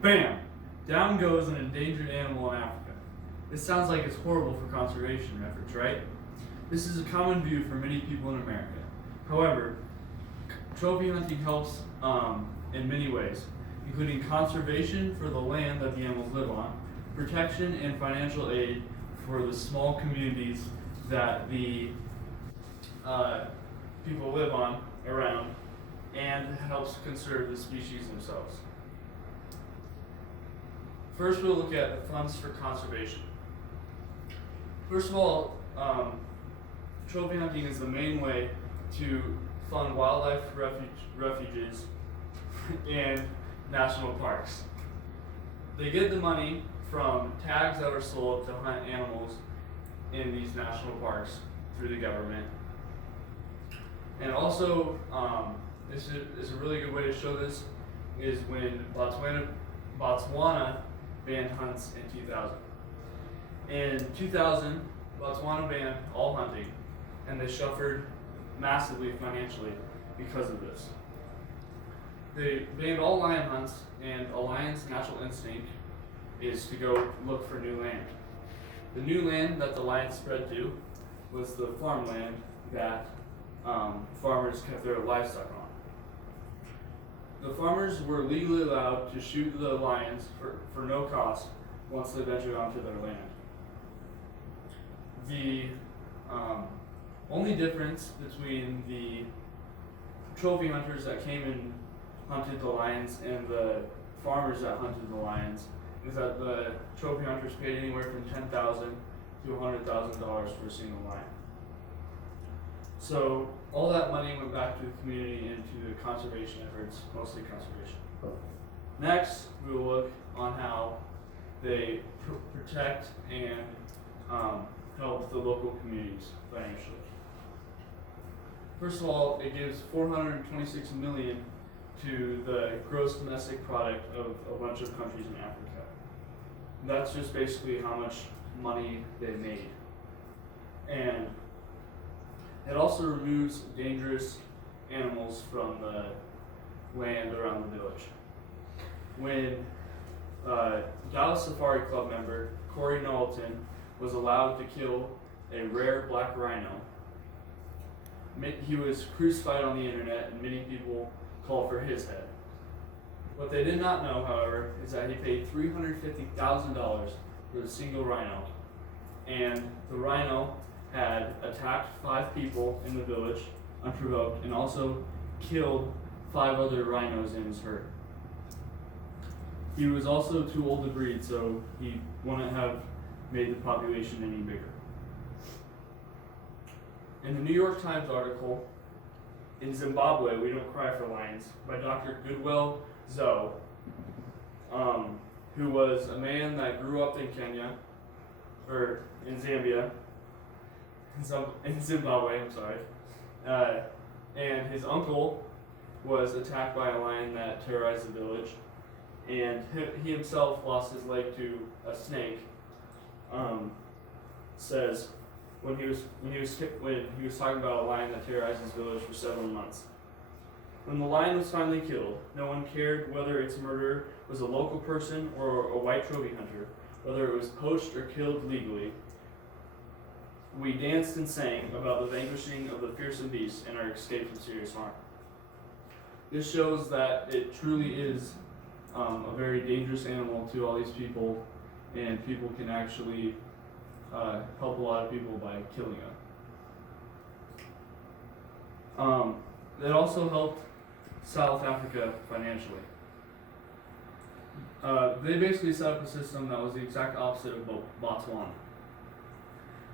Bam! Down goes an endangered animal in Africa. This sounds like it's horrible for conservation efforts, right? This is a common view for many people in America. However, trophy hunting helps in many ways, including conservation for the land that the animals live on, protection and financial aid for the small communities that the people live on around, and helps conserve the species themselves. First, we'll look at the funds for conservation. First of all, trophy hunting is the main way to fund wildlife refuges and national parks. They get the money from tags that are sold to hunt animals in these national parks through the government. And also, this is a really good way to show this is when Botswana banned hunts in 2000. In 2000, Botswana banned all hunting, and they suffered massively financially because of this. They banned all lion hunts, and a lion's natural instinct is to go look for new land. The new land that the lions spread to was the farmland that farmers kept their livestock on. The farmers were legally allowed to shoot the lions for no cost once they ventured onto their land. The only difference between the trophy hunters that came and hunted the lions and the farmers that hunted the lions is that the trophy hunters paid anywhere from $10,000 to $100,000 for a single lion. So all that money went back to the community and to the conservation efforts, mostly conservation. Next, we will look on how they protect and help the local communities financially. First of all, it gives $426 million to the gross domestic product of a bunch of countries in Africa. That's just basically how much money they made. And it also removes dangerous animals from the land around the village. When Dallas Safari Club member Corey Knowlton was allowed to kill a rare black rhino, he was crucified on the internet, and many people called for his head. What they did not know, however, is that he paid $350,000 for a single rhino, and the rhino had attacked 5 people in the village unprovoked and also killed 5 other rhinos in his herd. He was also too old to breed, so he wouldn't have made the population any bigger. In the New York Times article, "In Zimbabwe, We Don't Cry for Lions," by Dr. Goodwill Zoe, who was a man that grew up in Kenya, or in Zambia, in Zimbabwe, I'm sorry, and his uncle was attacked by a lion that terrorized the village, and he himself lost his leg to a snake. Says when he was talking about a lion that terrorized his village for several months. When the lion was finally killed, no one cared whether its murderer was a local person or a white trophy hunter, whether it was poached or killed legally. We danced and sang about the vanquishing of the fearsome beast and our escape from serious harm. This shows that it truly is a very dangerous animal to all these people, and people can actually help a lot of people by killing them. It also helped South Africa financially. They basically set up a system that was the exact opposite of Botswana.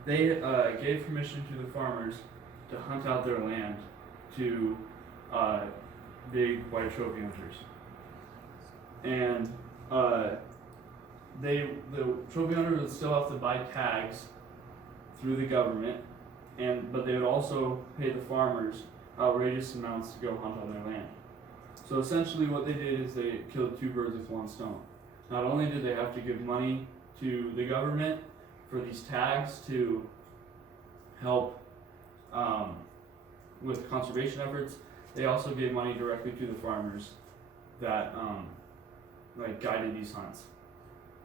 They gave permission to the farmers to hunt out their land to big white trophy hunters. And the trophy hunters would still have to buy tags through the government, but they would also pay the farmers outrageous amounts to go hunt on their land. So essentially what they did is they killed 2 birds with 1 stone. Not only did they have to give money to the government for these tags to help with conservation efforts, they also gave money directly to the farmers that like guided these hunts.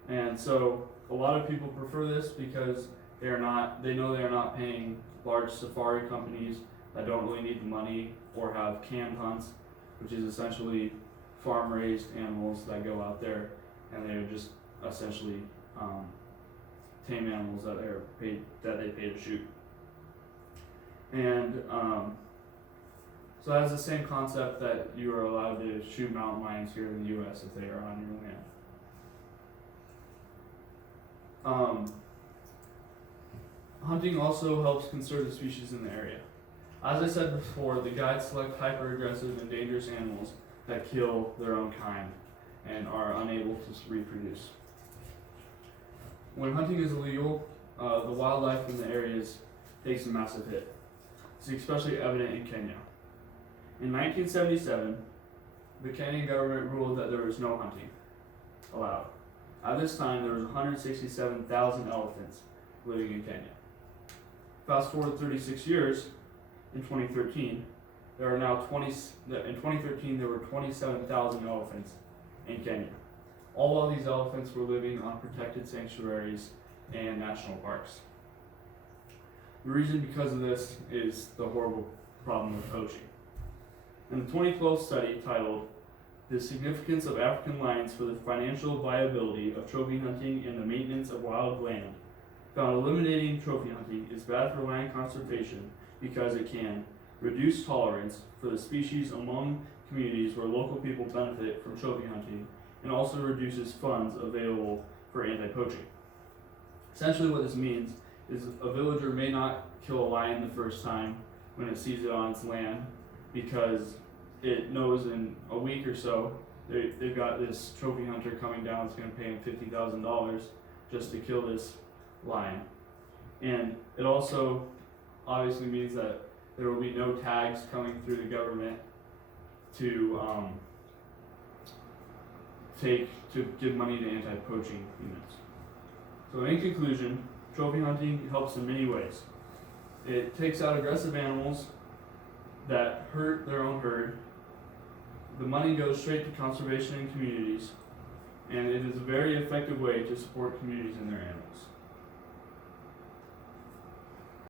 And so a lot of people prefer this because they know they are not paying large safari companies that don't really need the money or have canned hunts, which is essentially farm raised animals that go out there and they're just essentially tame animals that they pay to shoot. And so that's the same concept that you are allowed to shoot mountain lions here in the U.S. if they are on your land. Hunting also helps conserve the species in the area. As I said before, the guides select hyper-aggressive and dangerous animals that kill their own kind and are unable to reproduce. When hunting is illegal, the wildlife in the areas takes a massive hit. It's especially evident in Kenya. In 1977, the Kenyan government ruled that there was no hunting allowed. At this time, there was 167,000 elephants living in Kenya. Fast forward 36 years, in 2013, there were 27,000 elephants in Kenya. All of these elephants were living on protected sanctuaries and national parks. The reason because of this is the horrible problem of poaching. In the 2012 study titled "The Significance of African Lions for the Financial Viability of Trophy Hunting and the Maintenance of Wild Land," found eliminating trophy hunting is bad for land conservation because it can reduce tolerance for the species among communities where local people benefit from trophy hunting, and also reduces funds available for anti-poaching. Essentially what this means is a villager may not kill a lion the first time when it sees it on its land because it knows in a week or so they've got this trophy hunter coming down that's going to pay him $50,000 just to kill this lion. And it also obviously means that there will be no tags coming through the government to give money to anti-poaching units. So in conclusion, trophy hunting helps in many ways. It takes out aggressive animals that hurt their own herd. The money goes straight to conservation and communities, and it is a very effective way to support communities and their animals.